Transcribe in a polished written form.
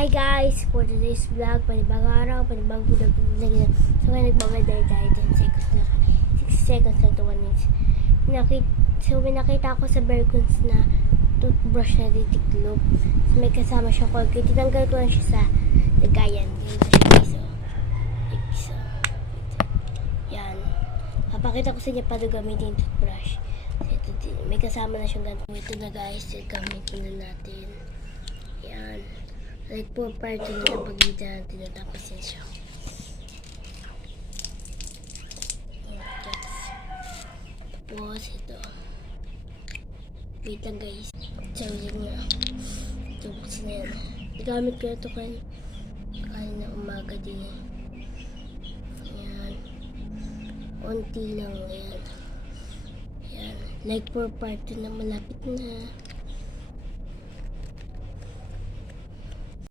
Hi guys! For today's vlog, panibagong araw, panibagong vlog. So ngayon nagmamadali tayo 10 seconds na 60 seconds na to 1 minute. May nakita ako sa Bergons na toothbrush na titiklob. So may kasama siyang Colgate. Tinanggal ko lang siya sa lagayan. So, yan. Papakita ko sa inyo paano gamitin yung toothbrush. So, may kasama na siyang ganito. Ito na guys, gamitin na natin. Yan. Like po part yung napagita natin na tapos yan siya. Tapos ito. Wait lang guys. Charging niya. Tapos na yan. Nagamit ko ito kanina umaga din. Yan. Unti lang yan. Yan. Like po part na malapit na.